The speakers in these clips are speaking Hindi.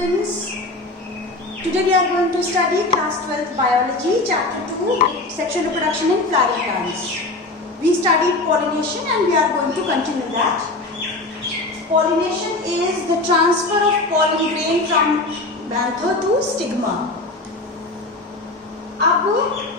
students, today we are going to study class 12th biology chapter 2 sexual reproduction in flowering plants. We studied pollination and we are going to continue that. Pollination is the transfer of pollen grain from anther to stigma. अब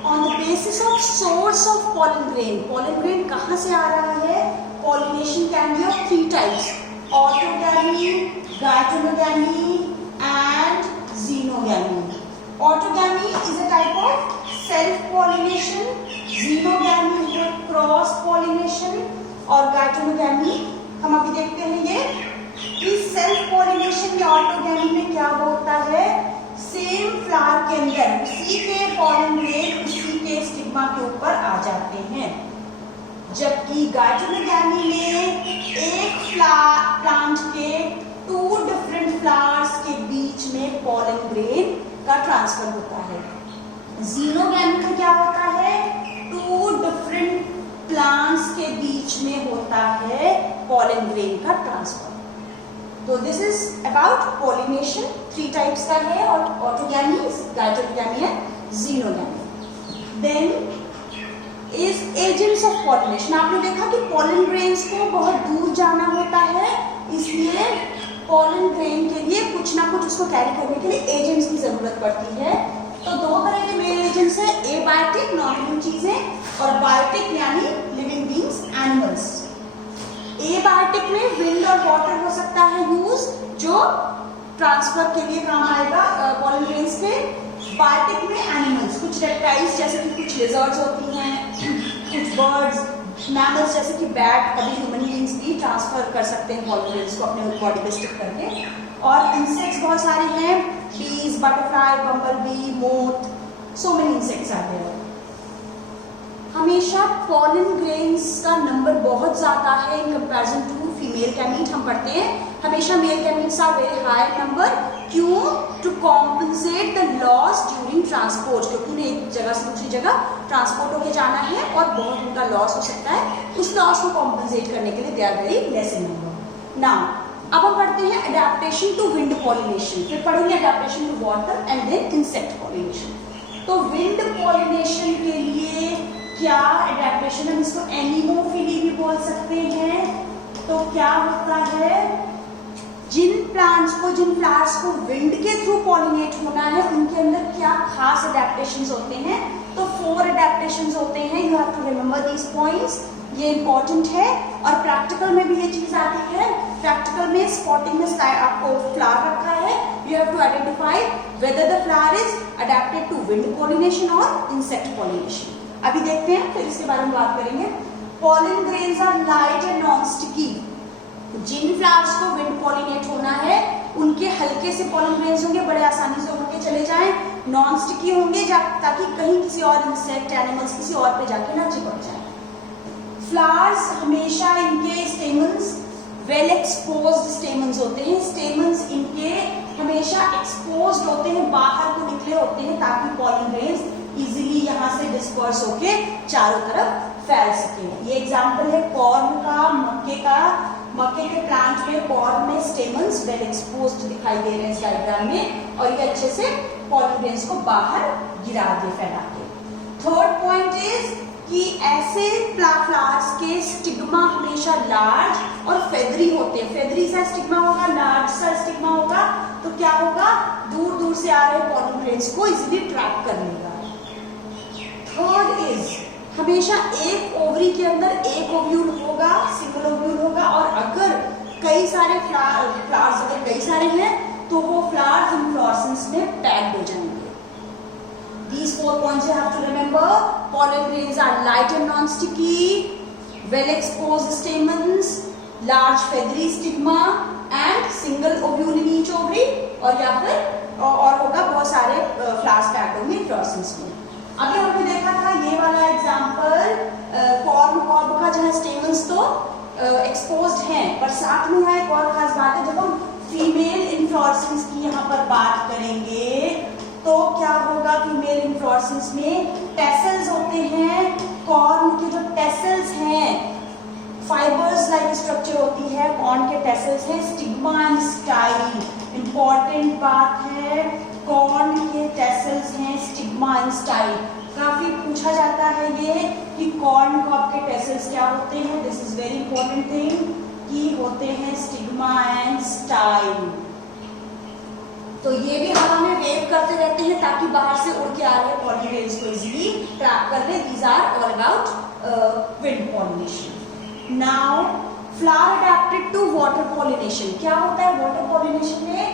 on the basis of source of pollen grain कहाँ से आ रहा है? Pollination can be of three types: autogamy, diatomogamy and xenogamy. Autogamy is a type of self-pollination, xenogamy is a cross-pollination और diatomogamy हम अभी देखते हैं ये कि self-pollination या autogamy में क्या होता है? सेम फ्लावर के अंदर उसी के pollen grain उसी के स्टिग्मा के ऊपर आ जाते हैं, जबकि डायटोमोगैमी में एक प्लांट के टू डिफरेंट फ्लावर्स के बीच में पॉलन ग्रेन का ट्रांसफर होता है। जीनोगैमी में क्या होता है? टू डिफरेंट प्लांट्स के बीच में होता है पॉलन ग्रेन का ट्रांसफर। तो this is about pollination, three types का है, और autogamy, geitonogamy and xenogamy. Then is agents of pollination. आपने देखा कि पॉलन ग्रेन्स को बहुत दूर जाना होता है, इसलिए पॉलन ग्रेन के लिए कुछ ना कुछ उसको कैरी करने के लिए एजेंट्स की जरूरत पड़ती है। तो दो तरह के मेन एजेंट्स हैं, एबायोटिक नॉन लिविंग चीजें और बायोटिक यानी लिविंग बींग्स, एनिमल्स। एबायोटिक में विंड और वाटर हो सकता है यूज, जो ट्रांसफर के लिए काम आएगा पॉलन ग्रेन्स के। बायोटिक में एनिमल्स, कुछ रेप्टाइल्स जैसे कि कुछ लिजर्ड्स होती हैं, कुछ बर्ड्स, मैमल्स जैसे कि बैट, कभी ह्यूमन बीइंग्स भी ट्रांसफर कर सकते हैं पॉलन ग्रेन्स को अपने बॉडी पे स्टिक करके। और इंसेक्ट्स बहुत सारे हैं, bees, butterfly, bumble bee, moth, so many insects are there. हमेशा पॉलन ग्रेन्स का नंबर बहुत ज्यादा है in comparison to female gamete. हम पढ़ते हैं हमेशा male gametes are very high number. क्यों? To compensate the loss during transport, क्योंकि उन्हें एक जगह से दूसरी जगह ट्रांसपोर्ट होकर जाना है और बहुत उनका लॉस हो सकता है। उस लॉस को कॉम्पनसेट करने के लिए they are very less in number. Now अब हम पढ़ते हैं अडेप्टेशन टू विंड पॉलिनेशन, फिर पढ़ेंगे adaptation to water and then insect pollination. तो विंड पॉलिनेशन के लिए क्या अडेप्टेशन, हम इसको एनिमोफिली भी बोल सकते हैं। तो क्या होता है, जिन प्लांट्स को, जिन फ्लावर्स को विंड के थ्रू पॉलिनेट होना है, उनके अंदर क्या खास अडेप्टेशंस होते हैं? तो 4 अडेप्टेशंस होते हैं। You have to remember these points, ये इंपॉर्टेंट है। और प्रैक्टिकल में भी ये चीज आती है। प्रैक्टिकल में स्पॉटिंग में आपको फ्लावर रखा है, you have to identify whether the flower is adapted to wind pollination और इंसेक्ट पॉलिनेशन। अभी देखते हैं, फिर इसके बारे में बात करेंगे। Pollen grains are light and non sticky. जिन फ्लावर्स को विंड पॉलिनेट होना है, उनके हल्के से पॉलन ग्रेन्स होंगे, बड़े आसानी से उड़ के चले जाएं, नॉन स्टिकी होंगे ताकि कहीं किसी और इंसेक्ट, एनिमल्स किसी और पे जाके ना चिपक जाए। फ्लावर्स हमेशा इनके स्टेमन्स वेल एक्सपोज्ड स्टेमन्स होते हैं। स्टेमन्स इनके हमेशा एक्सपोज्ड होते हैं, बाहर को निकले होते हैं, ताकि पॉलन ग्रेन्स इजीली यहाँ से डिस्पर्स होके चारों तरफ फैल सके। ये एग्जांपल है कॉर्न का, मक्के का। मक्के के प्लांट में कॉर्न में स्टेमन्स वेल एक्सपोज्ड दिखाई दे रहे हैं इस डायग्राम में, और ये अच्छे से पॉलन ग्रेन्स को बाहर गिरा दे, फैला के। थर्ड पॉइंट इज कि ऐसे फ्लावर्स के स्टिग्मा हमेशा लार्ज और फेदरी होते हैं। फेदरी सा स्टिग्मा होगा, लार्ज सा स्टिग्मा होगा, तो क्या होगा, दूर दूर से आ रहे पॉलन ग्रेन्स को इजीली ट्रैप कर लेगा। थर्ड इज हमेशा एक ओवरी के अंदर एक ओव्यूल होगा, सिंगल ओव्यूल होगा, और अगर कई सारे फ्लावर्स अगर कई सारे हैं तो वो फ्लावर्स इन्फ्लोरेसेंस में पैक्ड हो जाएंगे। These 4 points you have to remember. Pollen grains are light and non-sticky, well exposed stamens, large feathery stigma and single ovule in each ovary, और या फिर और होगा बहुत सारे फ्लावर्स पैक्ड होंगे इन्फ्लोरेसेंस में। अभी हमने देखा था ये वाला एग्जांपल कॉर्न कॉर्ब का, जहाँ स्टेमन्स तो एक्सपोज्ड हैं, पर साथ में है एक और खास बात है, जब हम फीमेल इन्फ्लोरेसेंस की यहाँ पर बात करेंगे तो क्या होगा, फीमेल इन्फ्लोरेसेंस में टेसल्स होते हैं। कॉर्न के जो टेसल्स हैं, फाइबर्स लाइक स्ट्रक्चर होती है, कॉर्न के टेसल्स हैं, स्टिग्मा एंड स्टाइल। इंपॉर्टेंट बात है, कॉर्न के टेसल्स हैं स्टिग्मा एंड स्टाइल। काफी पूछा जाता है ये कि कॉर्न क्रॉप के टेसल्स क्या होते हैं। This is very important thing कि होते हैं स्टिग्मा एंड स्टाइल। तो ये भी हवा में वेव करते रहते हैं ताकि बाहर से उड़ के आ रहे पॉलन ग्रेन्स को इजीली ट्रैप कर ले। These are all about wind pollination. Now flower adapted to water pollination. क्या होता है वाटर पॉलिनेशन में?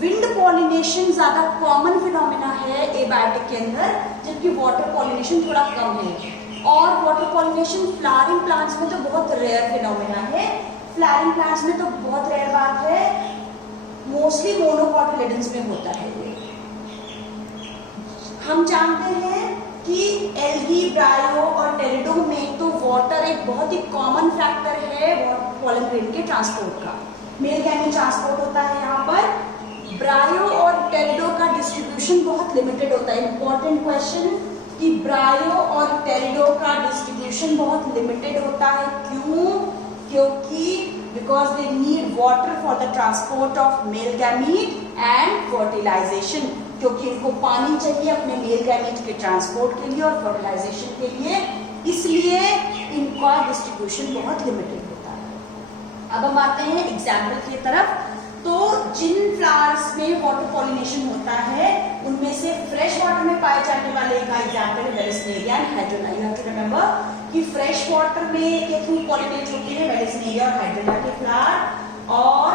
विंड पॉलिनेशन ज्यादा कॉमन फिनोमेना है एबायोटिक के अंदर, जबकि वाटर पॉलिनेशन थोड़ा कम है। और वाटर पॉलिनेशन फ्लावरिंग प्लांट्स में तो बहुत रेयर फिनोमेना है। फ्लावरिंग प्लांट्स में तो बहुत रेयर बात है, मोस्टली मोनोकोटिलेडन्स में होता है ये। हम जानते हैं कि एल्गी, ब्रायो और टेरिडो में तो वाटर एक बहुत ही कॉमन फैक्टर है पॉलन ग्रेन के ट्रांसपोर्ट का। मेल गैमीट ट्रांसपोर्ट होता है यहाँ पर। ब्रायो और टेरिडो का डिस्ट्रीब्यूशन बहुत लिमिटेड होता है। इंपॉर्टेंट क्वेश्चन कि ब्रायो और टेरिडो का डिस्ट्रीब्यूशन बहुत लिमिटेड होता है। क्यों? क्योंकि because they need water for the transport of male gamete and fertilisation. क्योंकि इनको पानी चाहिए अपने मेल गैमीट के ट्रांसपोर्ट के लिए और फर्टिलाइजेशन के लिए, इसलिए इनका डिस्ट्रीब्यूशन बहुत लिमिटेड होता है। अब हम आते हैं एग्जाम्पल की तरफ। तो जिन फ्लावर्स में वाटर पॉलिनेशन होता है उनमें से फ्रेश वाटर में पाए जाने वाले का एग्जाम्पल है Vallisneria and hydrilla. You have to remember कि फ्रेश वाटर में के थ्रू पॉलिनेट होते हैं वेलिस्नेरिया और हाइड्रोला के फ्लावर, और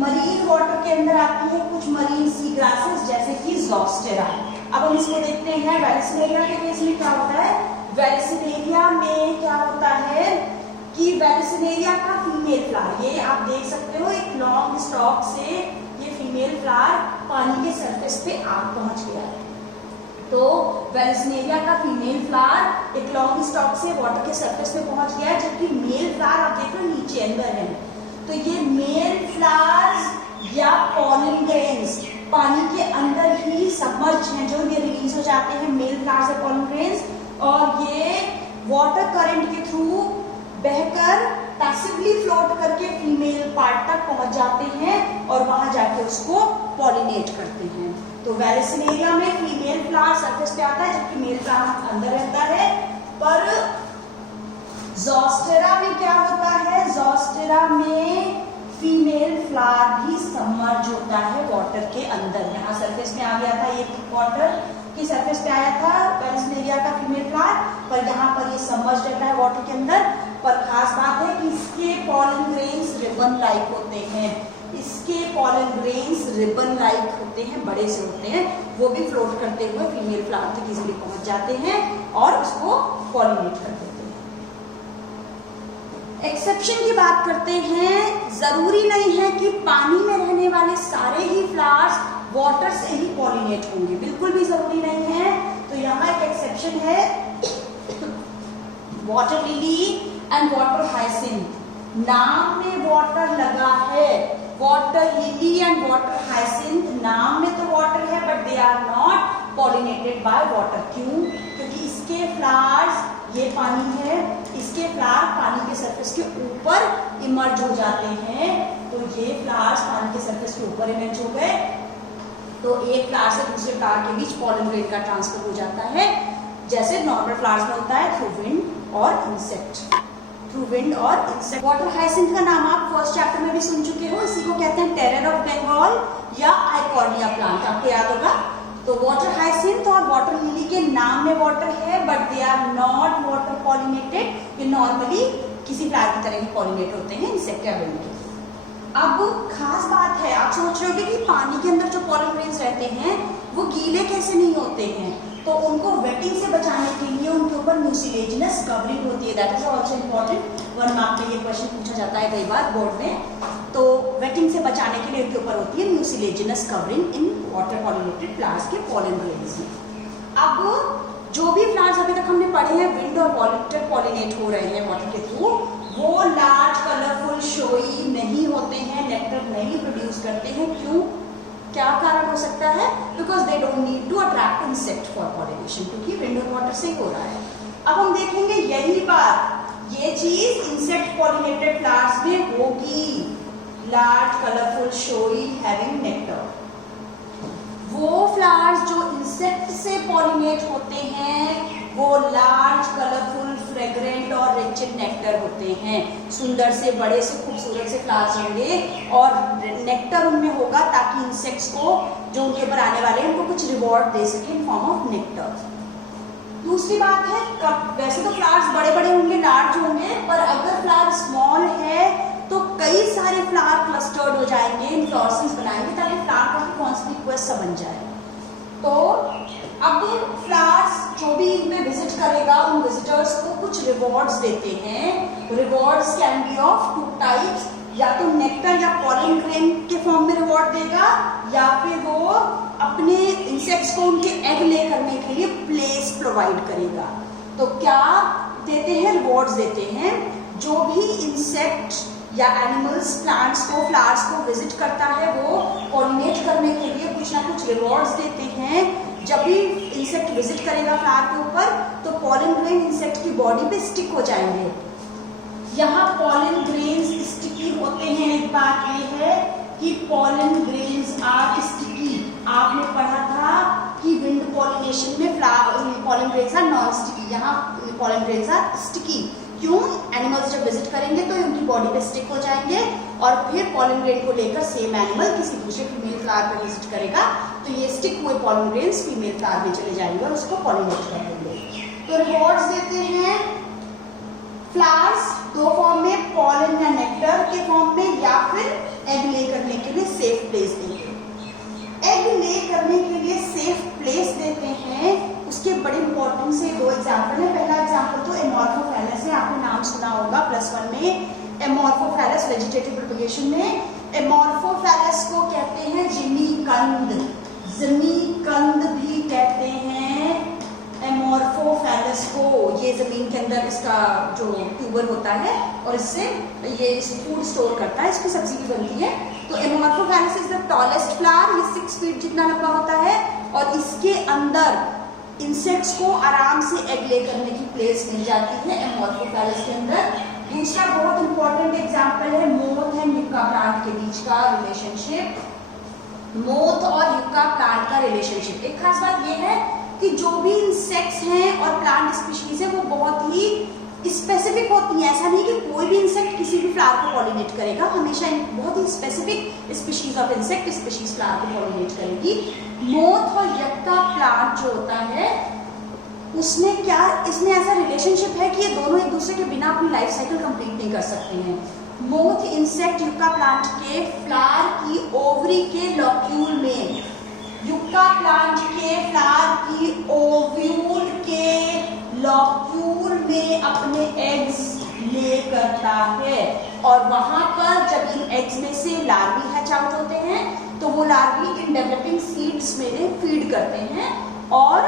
मरीन वाटर के अंदर आती है कुछ मरीन सी ग्रासेस जैसे कि ज़ोस्टेरा। अब हम इसको देखते हैं। वेलिस्नेरिया के केस में क्या होता है? वेलिस्नेरिया में क्या होता है कि वेलिस्नेरिया का फीमेल फ्लावर, ये आप देख सकते हो एक लॉन्ग स्टॉक से ये फीमेल फ्लावर पानी के सरफेस पे आ पहुंच गया है। तो वेलिस्नेरिया का फीमेल फ्लावर एक लॉन्ग स्टॉक से वाटर के सरफेस पे पहुंच गया है, जबकि मेल फ्लावर आप देख रहे हो नीचे अंदर है। तो ये मेल फ्लावर्स या पॉलन ग्रेन्स पानी के अंदर ही सबमर्ज हैं, जो ये रिलीज हो जाते हैं मेल फ्लावर्स या पॉलन ग्रेन्स, और ये वाटर करंट के थ्रू बहकर पैसिवली फ्लोट करके फीमेल पार्ट तक पहुंच जाते हैं और वहां जाके उसको पॉलिनेट करते हैं। तो वेलिस्नेरिया में फीमेल फ्लावर सरफेस पे आता है जबकि मेल फ्लावर अंदर रहता है। पर ज़ोस्टेरा में क्या होता है? ज़ोस्टेरा में फीमेल फ्लावर भी सबमर्ज होता है वाटर के अंदर। यहाँ सरफेस में आ गया था, ये वाटर की सरफेस पे आया था वेलिस्नेरिया का फीमेल फ्लावर, पर यहाँ पर ये सबमर्ज रहता है वाटर के अंदर। पर खास बात है कि इसके पॉलन ग्रेन्स रिबन लाइक होते हैं। इसके पॉलन ग्रेन्स रिबन लाइक होते हैं, बड़े से होते हैं, वो भी फ्लोट करते हुए फीमेल फ्लावर तक इजीली पहुंच जाते हैं और उसको पॉलिनेट कर देते हैं। एक्सेप्शन की बात करते हैं। जरूरी नहीं है कि पानी में रहने वाले सारे ही फ्लावर्स वाटर से ही पॉलिनेट होंगे, बिल्कुल भी जरूरी नहीं है। तो यहाँ एक एक्सेप्शन है, water lily and water hyacinth. नाम में वाटर लगा है, water lily and water hyacinth नाम में तो वाटर है but they are not pollinated by water. क्यों? क्योंकि इसके फ्लावर्स, ये पानी है, इसके फ्लावर पानी के सरफेस के ऊपर इमर्ज हो जाते हैं। तो ये फ्लावर्स पानी के सरफेस के ऊपर इमर्ज हो गए, तो एक फ्लावर से दूसरे फ्लावर के बीच पॉलन ग्रेन का ट्रांसफर हो जाता है, जैसे नॉर्मल फ्लावर्स में होता है थ्रू विंड और इंसेक्ट। थ्रू विंड और इंसेक्ट। वाटर हाइसिंथ का नाम आप फर्स्ट चैप्टर में भी सुन चुके हो, इसी को कहते हैं टेरर ऑफ बंगाल या आइकॉर्निया प्लांट, आपको याद होगा। तो वाटर हाइसिंथ और वाटर लिली के नाम में वाटर है but they are not water pollinated. ये नॉर्मली किसी फ्लावर की तरह ही पॉलिनेट होते हैं इंसेक्ट या विंड के। अब खास बात है, आप सोच रहे होंगे कि पानी के अंदर जो पॉलन ग्रेन्स रहते हैं वो गीले कैसे नहीं होते हैं? तो उनको वेटिंग से बचाने के लिए उनके ऊपर म्यूसिलेजिनस कवरिंग होती है। That is also important. 1 mark में ये क्वेश्चन पूछा जाता है कई बार बोर्ड में। तो वेटिंग से बचाने के लिए उनके ऊपर होती है mucilaginous covering in water pollinated flowers के पॉलन ग्रेन्स में। अब जो भी फ्लावर्स अभी तक हमने पढ़े हैं विंड और वाटर पॉलिनेट हो रहे हैं वाटर के थ्रू, वो लार्ज कलरफुल शोई नहीं होते हैं, नेक्टर नहीं प्रोड्यूस करते हैं। क्यों? क्या कारण हो सकता है? Because they don't need to attract insect for pollination, क्योंकि विंड और वाटर से हो रहा है। अब हम देखेंगे यही बात, ये चीज इंसेक्ट पॉलिनेटेड फ्लावर्स में होगी। Large colourful showy having nectar. वो फ्लावर्स जो इंसेक्ट से पॉलिनेट होते हैं वो लार्ज कलरफुल फ्रेग्रेंट और रिच इन नेक्टर होते हैं। सुंदर से बड़े से खूबसूरत से फ्लावर्स होंगे और नेक्टर उनमें होगा ताकि इंसेक्ट्स को जो उनके ऊपर आने वाले हैं उनको कुछ रिवॉर्ड दे सके इन फॉर्म ऑफ नेक्टर। दूसरी बात है वैसे तो फ्लावर्स बड़े बड़े होंगे, लार्ज होंगे, पर अगर फ्लावर स्मॉल है तो कई सारे फ्लावर क्लस्टर्ड हो जाएंगे, इन्फ्लोरेसेंस बनाएंगे ताकि फ्लावर का कॉन्स्पिक्यूअस सा बन जाए। तो अब फ्लावर्स जो भी इनमें विजिट करेगा उन विजिटर्स को कुछ रिवॉर्ड्स देते हैं। Rewards can be of two types, या तो नेक्टर या पॉलन ग्रेन के फॉर्म में रिवॉर्ड देगा, या फिर वो अपने इंसेक्ट्स को उनके एग ले करने के लिए प्लेस प्रोवाइड करेगा। तो क्या देते हैं? रिवॉर्ड्स देते हैं। जो भी इंसेक्ट या एनिमल्स प्लांट्स को फ्लावर्स को विजिट करता है वो पॉलिनेट करने के लिए कुछ ना कुछ रिवॉर्ड्स देते हैं। जब भी इंसेक्ट विजिट करेगा फ्लावर के ऊपर तो पॉलन ग्रेन इंसेक्ट की बॉडी पे स्टिक हो जाएंगे। यहाँ पॉलन ग्रेन्स स्टिकी होते हैं। एक बात ये है कि पॉलन ग्रेन्स आर स्टिकी। आपने पढ़ा था कि विंड पॉलिनेशन में pollen grains are non sticky, यहाँ पॉलन ग्रेन्स आर स्टिकी। क्यों? एनिमल्स जब विजिट करेंगे तो उनकी बॉडी पे स्टिक हो जाएंगे और फिर पॉलन ग्रेन को लेकर सेम एनिमल किसी दूसरे फीमेल फ्लावर पे विजिट करेगा तो ये स्टिक हुए पॉलन ग्रेन्स फीमेल फ्लावर में चले जाएंगे और उसको पॉलिनेट कर देंगे। तो रिवॉर्ड्स देते हैं फ्लावर्स दो फॉर्म में, पॉलन या नेक्टर के फॉर्म में, या फिर एग ले करने के लिए सेफ प्लेस देंगे। एग ले करने के लिए सेफ प्लेस देते हैं, उसके बड़े इंपॉर्टेंट से दो एग्जाम्पल है। पहला एग्जाम्पल तो एमॉर्फोफैलस है, आपने नाम सुना होगा +1 में। एमॉर्फोफैलस वेजिटेटिव प्रोपगेशन में एमॉर्फोफैलस को कहते हैं जिमीकंद, जिमीकंद भी कहते हैं एमॉर्फोफैलस को। ये जमीन के अंदर इसका जो ट्यूबर होता है और इससे ये फूड स्टोर करता है, इसकी सब्जी भी बनती है। तो एमॉर्फोफैलस इज द टॉलेस्ट फ्लावर, ये 6 फीट जितना लंबा होता है और इसके अंदर इंसेक्ट्स को आराम से एग ले करने की प्लेस मिल जाती है एमॉर्फोफैलस के अंदर। दूसरा बहुत इंपॉर्टेंट एग्जांपल है मोथ एंड युक्का प्लांट के बीच का रिलेशनशिप। मोथ और युक्का प्लांट का रिलेशनशिप, एक खास बात यह है कि जो भी इंसेक्ट्स हैं और प्लांट स्पीशीज है वो बहुत ही स्पेसिफिक होती है। ऐसा नहीं कि कोई भी इंसेक्ट किसी भी फ्लावर को पॉलिनेट करेगा, हमेशा बहुत ही specific species of insect species flower को पॉलिनेट करेगी। मोथ और युक्का प्लांट जो होता है उसमें क्या, इसमें ऐसा रिलेशनशिप है कि ये दोनों एक दूसरे के बिना अपनी लाइफ साइकिल कंप्लीट नहीं कर सकते हैं। मोथ इंसेक्ट युक्का प्लांट के फ्लावर की ओवरी के लॉक्यूल में, युक्का प्लांट के फ्लावर की ओव्यूल के लॉक्यूल में अपने एग्स ले करता है और वहां पर जब इन एग्स में से लार्वी हैच आउट होते हैं तो वो लार्वी इन डेवलपिंग सीड्स में फीड करते हैं और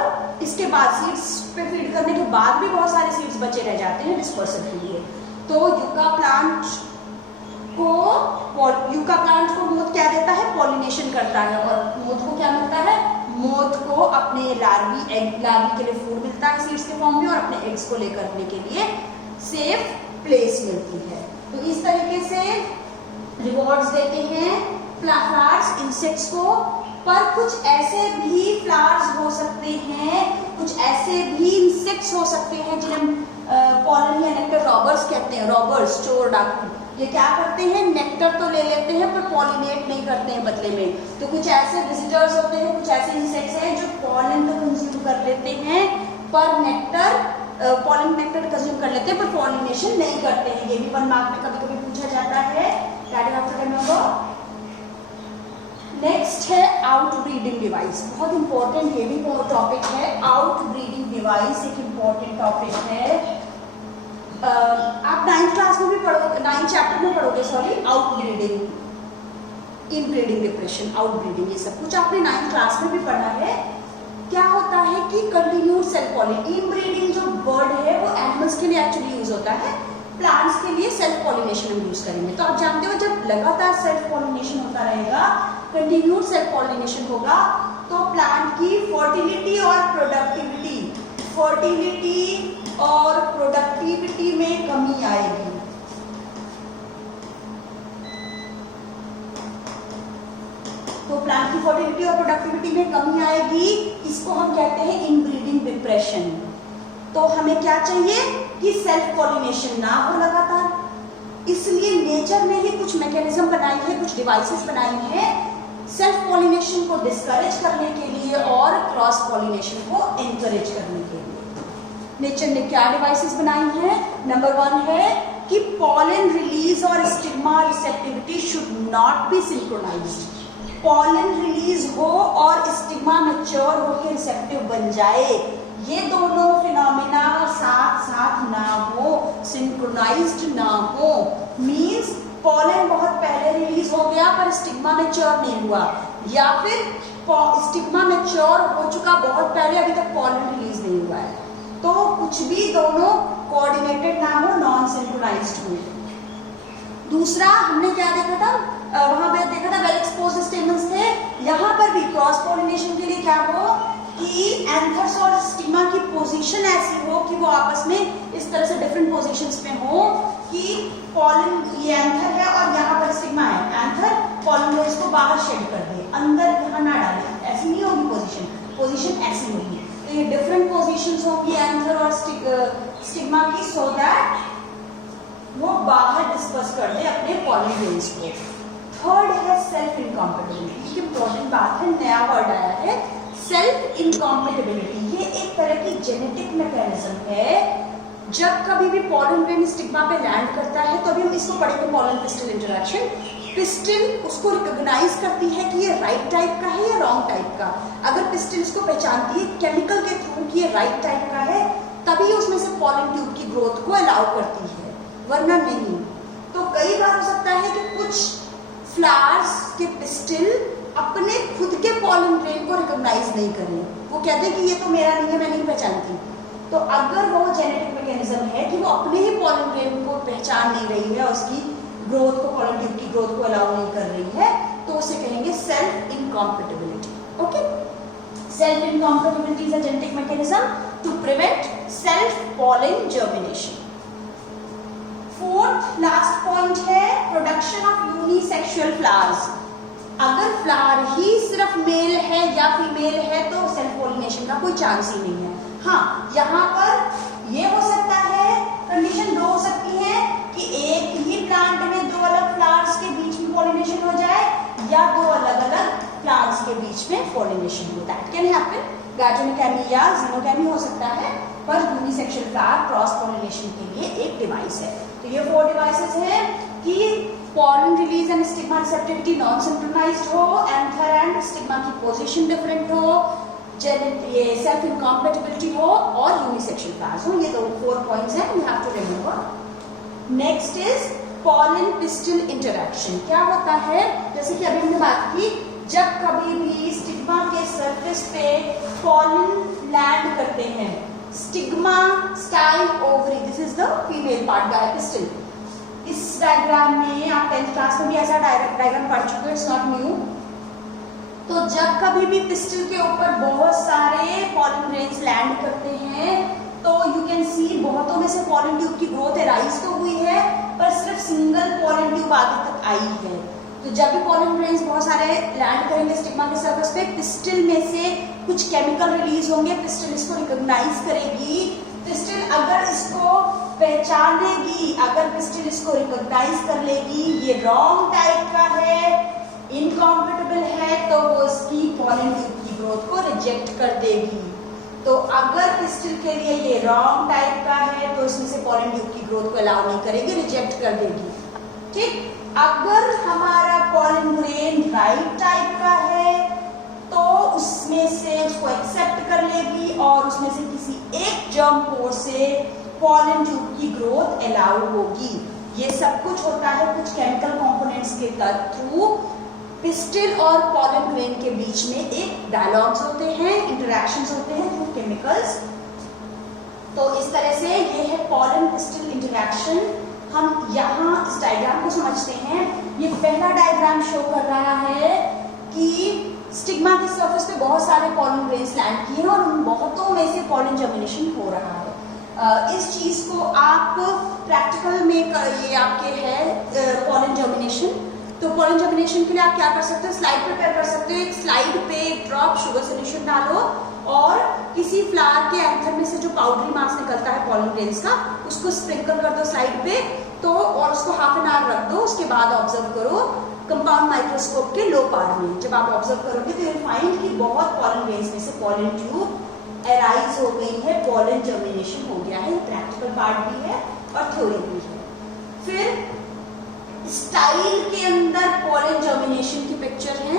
इसके बाद सीड्स पे फीड करने के बाद भी बहुत सारे सीड्स बचे रह जाते हैं डिस्पर्सल के लिए। तो युक्का प्लांट को मोथ क्या देता है? पॉलिनेशन करता है और मोथ को क्या मिलता है? मोथ को अपने लार्वी के लिए फूड मिलता है सीड्स के फॉर्म में और अपने एग्स को लेकर करने के लिए सेफ प्लेस मिलती है। तो इस तरीके से रिवॉर्ड्स देते हैं फ्लावर्स इंसेक्ट्स को। पर कुछ ऐसे भी फ्लावर्स हो सकते हैं, कुछ ऐसे भी इंसेक्ट्स हो सकते हैं जिन्हें पॉलन या नेक्टर रॉबर्स कहते हैं। रॉबर्स, चोर, डाकू, ये क्या करते हैं? नेक्टर तो ले लेते हैं पर पॉलिनेट नहीं करते हैं बदले में। तो कुछ ऐसे विजिटर्स होते हैं, कुछ ऐसे इंसेक्ट्स हैं जो पॉलन तो कंज्यूम कर लेते हैं पर नेक्टर पॉलन नेक्टर कंज्यूम कर लेते हैं पर पॉलिनेशन नहीं करते हैं। ये भी 1 मार्क में कभी कभी पूछा जाता है। नेक्स्ट है आउट ब्रीडिंग डिवाइस, बहुत इंपॉर्टेंट ये भी टॉपिक है। आउट ब्रीडिंग डिवाइस एक इंपॉर्टेंट टॉपिक है। आप 9th क्लास में भी पढ़ोगे, 9th चैप्टर में पढ़ोगे, सॉरी, आउट ब्रीडिंग, इन ब्रीडिंग डिप्रेशन, आउट ब्रीडिंग, ये सब कुछ आपने 9th क्लास में भी पढ़ा है। क्या होता है कि कंटिन्यूड सेल्फ पॉलिनेशन, इन ब्रीडिंग जो वर्ड है वो एनिमल्स के लिए एक्चुअली यूज होता है, प्लांट्स के लिए सेल्फ पॉलिनेशन हम यूज करेंगे। तो आप जानते हो जब लगातार सेल्फ पॉलिनेशन होता रहेगा, कंटिन्यूड सेल्फ पॉलिनेशन होगा तो प्लांट की फर्टिलिटी और प्रोडक्टिविटी में कमी आएगी। प्लांट की फर्टिलिटी और प्रोडक्टिविटी में कमी आएगी, इसको हम कहते हैं इनब्रीडिंग डिप्रेशन। तो हमें क्या चाहिए कि सेल्फ पॉलिनेशन ना हो लगातार, इसलिए नेचर ने ही कुछ मैकेनिज्म बनाई है, कुछ डिवाइसेस बनाई हैं सेल्फ पॉलिनेशन को डिस्करेज करने के लिए और क्रॉस पॉलिनेशन को एनकरेज करने के लिए। नेचर ने क्या डिवाइसेस बनाई हैं? नंबर 1 है कि पॉलन रिलीज और stigma receptivity should not be synchronised. Pollen release हो और स्टिग्मा मैच्योर होकर रिसेप्टिव बन जाए, ये दोनों फिनोमेना साथ साथ ना हो, सिंक्रोनाइज्ड ना हो। मींस पॉलन बहुत पहले रिलीज हो गया पर स्टिग्मा मैच्योर नहीं हुआ, या फिर स्टिग्मा मैच्योर हो चुका बहुत पहले, अभी तक पॉलन रिलीज नहीं हुआ है। तो कुछ भी दोनों कोऑर्डिनेटेड ना हो, नॉन सिंक्रोनाइज्ड हो। दूसरा हमने क्या देखा था, वहां पे देखा था वेल एक्सपोज्ड स्टेमन्स थे। यहाँ पर भी क्रॉस पॉलिनेशन के लिए क्या हो कि एंथर्स और स्टिग्मा की पोजीशन ऐसी हो कि वो आपस में इस तरह से डिफरेंट पोजीशंस में हो कि पॉलन ये एंथर है और यहाँ पर स्टिग्मा है, एंथर पॉलन को इसको बाहर शेड कर दे, अंदर यहाँ ना डाले, ऐसी नहीं होगी पोजीशन ऐसी होगी। तो ये डिफरेंट पोजीशंस होंगी एंथर और स्टिग्मा की, सो दैट वो बाहर डिस्पर्स कर दे अपने पॉलन ग्रेन्स को। थर्ड है सेल्फ इनकॉम्पेटिबिलिटी, ये इंपॉर्टेंट बात है, नया वर्ड आया है सेल्फ इनकॉम्पेटिबिलिटी। ये एक तरह की जेनेटिक मैकेनिज्म है। जब कभी भी पॉलन ग्रेन स्टिग्मा पे लैंड करता है तो अभी हम इसको पढ़ेंगे पॉलन पिस्टिल इंटरेक्शन। पिस्टिल उसको रिकॉग्नाइज करती है कि ये राइट टाइप का है या रॉन्ग टाइप का। अगर पिस्टिल इसको पहचानती है केमिकल के थ्रू कि ये राइट टाइप का है, तभी उसमें से पॉलन ट्यूब की ग्रोथ को अलाउ करती है, वरना नहीं। तो कई बार हो सकता है कि कुछ फ्लावर्स के पिस्टिल अपने खुद के पॉलन ग्रेन को रिकॉग्नाइज नहीं करें, वो कहते हैं कि ये तो मेरा नहीं है, मैं नहीं पहचानती। तो अगर वो जेनेटिक मैकेनिज्म है कि वो अपने ही पॉलन ग्रेन को पहचान नहीं रही है, उसकी ग्रोथ को, पॉलन ट्यूब की ग्रोथ को अलाउ नहीं कर रही है, तो उसे कहेंगे self incompatibility. Okay, self incompatibility is a genetic mechanism to prevent self pollen germination. Fourth last point है प्रोडक्शन ऑफ यूनिसेक्सुअल फ्लावर्स। अगर फ्लावर ही सिर्फ मेल है या फीमेल है तो सेल्फ पॉलिनेशन का कोई चांस ही नहीं है। हाँ, यहाँ पर ये हो सकता है, कंडीशन 2 हो सकती है कि एक ही प्लांट में 2 अलग फ्लावर्स के बीच में पॉलिनेशन हो जाए या 2 अलग अलग प्लांट्स के बीच में पॉलिनेशन हो। That can happen. गैटोनिकैमी या जीनोकैमी हो सकता है, पर यूनिसेक्सुअल फ्लावर क्रॉस पॉलिनेशन के लिए एक डिवाइस है। तो ये 4 डिवाइसेस हैं कि pollen release and stigma receptivity non synchronised हो, एंथर एंड स्टिग्मा की पोजीशन डिफरेंट हो, ये सेल्फ इनकॉम्पेटिबिलिटी हो और यूनिसेक्सुअल फ्लावर्स हो। ये 4 पॉइंट्स हैं, you have to remember. Next is pollen pistil interaction. क्या होता है, जैसे कि अभी हमने बात की, जब कभी भी स्टिग्मा के सरफेस पे पॉलन लैंड करते हैं, stigma style ovary, this is the female part guy pistil. इस डायग्राम में आप 10th क्लास में भी ऐसा डायग्राम पढ़ चुके हो, इट्स नॉट न्यू। तो जब कभी भी पिस्टिल के ऊपर बहुत सारे पॉलन ग्रेन्स लैंड करते हैं तो यू कैन सी बहुतों में से पॉलन ट्यूब की ग्रोथ एराइज तो हुई है, पर सिर्फ सिंगल पॉलन ट्यूब आगे तक आई है। तो जब भी पॉलन ग्रेन्स बहुत सारे लैंड करेंगे स्टिग्मा के सरफेस पे, पिस्टिल में से कुछ केमिकल रिलीज होंगे, पिस्टिल इसको रिकॉग्नाइज करेगी। पिस्टिल अगर इसको पहचानेगी, अगर पिस्टिल इसको रिकॉग्नाइज कर लेगी ये रॉन्ग टाइप का है, इनकॉम्पेटिबल है, तो वो इसकी पॉलन ट्यूब की ग्रोथ को रिजेक्ट कर देगी। तो अगर पिस्टिल के लिए ये रॉन्ग टाइप का है तो इसमें से पॉलन ट्यूब की ग्रोथ को अलाउ नहीं करेगी, रिजेक्ट कर देगी। ठीक, अगर हमारा पॉलन ग्रेन राइट टाइप का है तो उसमें से उसको एक्सेप्ट कर लेगी और उसमें से किसी एक जर्म पोर से पॉलन ट्यूब की ग्रोथ अलाउ होगी। ये सब कुछ होता है कुछ केमिकल कंपोनेंट्स के थ्रू। पिस्टिल और पॉलन ग्रेन के बीच में एक डायलॉग्स होते हैं, इंटरैक्शंस होते हैं थ्रू केमिकल्स। तो इस तरह से ये है पॉलन पिस्टिल इंटरैक्शन। हम यहाँ इस डायग्राम को समझते हैं। ये पहला डायग्राम शो कर रहा है कि स्टिग्मा के सरफेस पे बहुत सारे पॉलन ग्रेन्स लैंड किए हैं और उन बहुतों में से पॉलन जर्मिनेशन हो रहा है। इस चीज को आप प्रैक्टिकल में ये आपके है पॉलन जर्मिनेशन। तो पॉलन जर्मिनेशन के लिए आप क्या कर सकते हो, स्लाइड प्रिपेयर कर सकते हो। एक स्लाइड पे एक ड्रॉप शुगर सोल्यूशन डालो और किसी फ्लावर के एंथर में से जो पाउडरी मास निकलता है पॉलन ग्रेन्स का, उसको स्प्रिंकल कर दो स्लाइड पे तो, और उसको हाफ एन आवर रख दो। उसके बाद ऑब्जर्व करो कंपाउंड माइक्रोस्कोप के लो पावर में। जब आप ऑब्जर्व करोगे तो यू फाइंड कि बहुत पॉलन ग्रेन्स में से पॉलन ट्यूब एराइज हो गई है, पॉलन जर्मिनेशन हो गया है। प्रैक्टिकल पार्ट भी है और थ्योरी भी है। फिर स्टाइल के अंदर पॉलन जर्मिनेशन की पिक्चर है।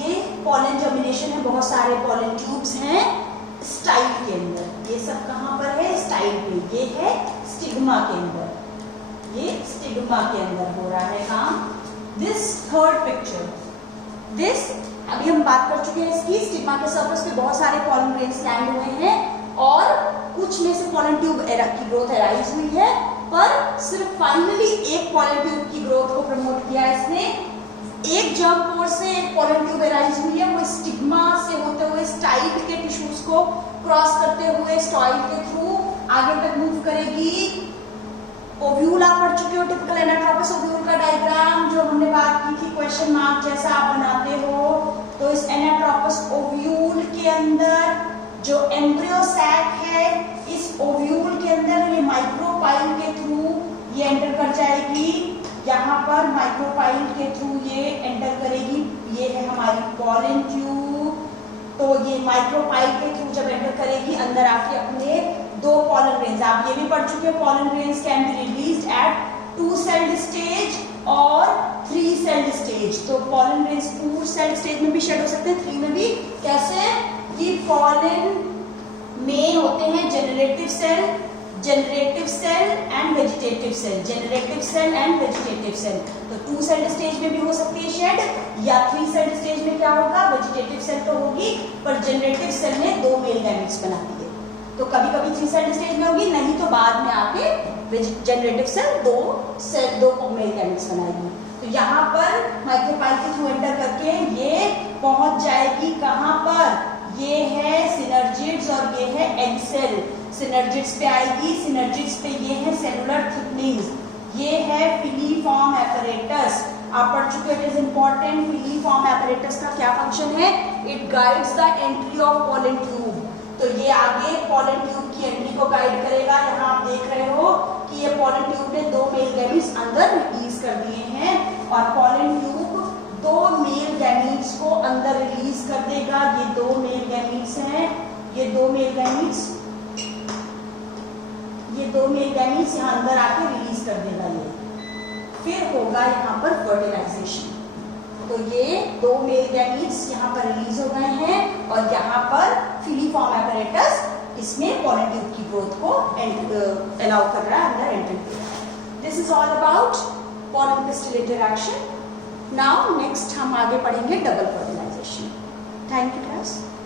ये पॉलन जर्मिनेशन है, बहुत सारे पॉलन ट्यूब्स हैं स्टाइल के अंदर। ये सब कहाँ पर है, स्टाइल पे। ये है स्टिग्मा के अंदर, ये स्टिग्मा के अंदर हो रहा है काम। दिस थर्ड पिक्चर, दिस अभी हम बात कर चुके हैं इसकी। स्टिग्मा के सरफेस पे बहुत सारे पॉलन ग्रेन्स लैंड हुए हैं और कुछ में से पॉलन ट्यूब की ग्रोथ एराइज हुई है, पर सिर्फ फाइनली एक पॉलन ट्यूब की ग्रोथ को प्रमोट किया इसने। एक जर्म पोर से एक पॉलन ट्यूब एराइज हुई है, वो स्टिग्मा से होते हुए स्टाइल के टिश्यूज को क्रॉस करते हुए स्टॉइल के थ्रू आगे तक मूव करेगी। ओव्यूल आप पढ़ चुके हो, टिपिकल एनाट्रोपस ओव्यूल का डायग्राम जो हमने बात की थी, क्वेश्चन मार्क जैसा आप बनाते हो। तो इस एनाट्रोपस ओव्यूल के अंदर जो एम्ब्रियो सैक है, इस ओव्यूल के अंदर ये माइक्रोपाइल के थ्रू ये एंटर कर जाएगी। यहाँ पर माइक्रोपाइल के थ्रू ये एंटर करेगी। ये है हमारी पॉलन ट्यूब। तो ये माइक्रोपाइल के थ्रू जब एंटर करेगी अंदर आके अपने दो पॉलन ग्रेन्स, आप ये भी पढ़ चुके हो, pollen grains can be released at 2 sailed stage और 3 सेल्ड स्टेज। तो पॉलन ग्रेन्स 2 सेल्ड स्टेज में भी शेड हो सकते हैं, 3 में भी। कैसे कि पॉलन में होते हैं generative cell and vegetative cell, generative cell and vegetative cell. तो 2 सेल्ड स्टेज में भी हो सकती है शेड, या 3 सेल्ड स्टेज में क्या होगा, वेजिटेटिव सेल तो होगी पर जनरेटिव सेल में 2 मेल गैमेट्स बनाती है। तो कभी कभी 3 सेल्ड स्टेज में होगी, नहीं तो बाद में आके जनरेटिव सेल 2 मेल गैमेट्स बनाएगी। तो यहाँ पर माइक्रोपाइल के थ्रू एंटर करके ये पहुंच जाएगी कहाँ पर, ये है सिनर्जिड्स और ये है एग सेल। सिनर्जिड्स पे आएगी, सिनर्जिड्स पे ये है सेलुलर थिकनिंग्स, ये है फिलीफॉर्म एपरेटस। आप पढ़ चुके हो, it is important. Filiform apparatus का क्या फंक्शन है, it guides the entry of pollen tube. तो ये आगे पॉलन ट्यूब की एंट्री को गाइड करेगा। यहाँ आप देख रहे हो कि ये पॉलन ट्यूब ने 2 मेल गैमीट्स अंदर रिलीज कर दिए हैं और पॉलन ट्यूब 2 मेल गैमीट्स को अंदर रिलीज कर देगा। ये 2 मेल गैमीट्स हैं, ये 2 मेल गैमीट्स, ये 2 मेल गैमीट्स यहाँ अंदर आके रिलीज कर देगा ये। फिर होगा यहाँ पर फर्टिलाइजेशन। तो ये 2 मेल गैमीट्स यहाँ पर रिलीज हो गए हैं और यहाँ पर फिलीफॉर्म एपरेटस इसमें पॉलन ट्यूब की ग्रोथ को अलाउ कर रहा है, अंदर एंटर कर रहा है। This is all about pollen pistil interaction. Now next हम आगे पढ़ेंगे double fertilisation. Thank you class.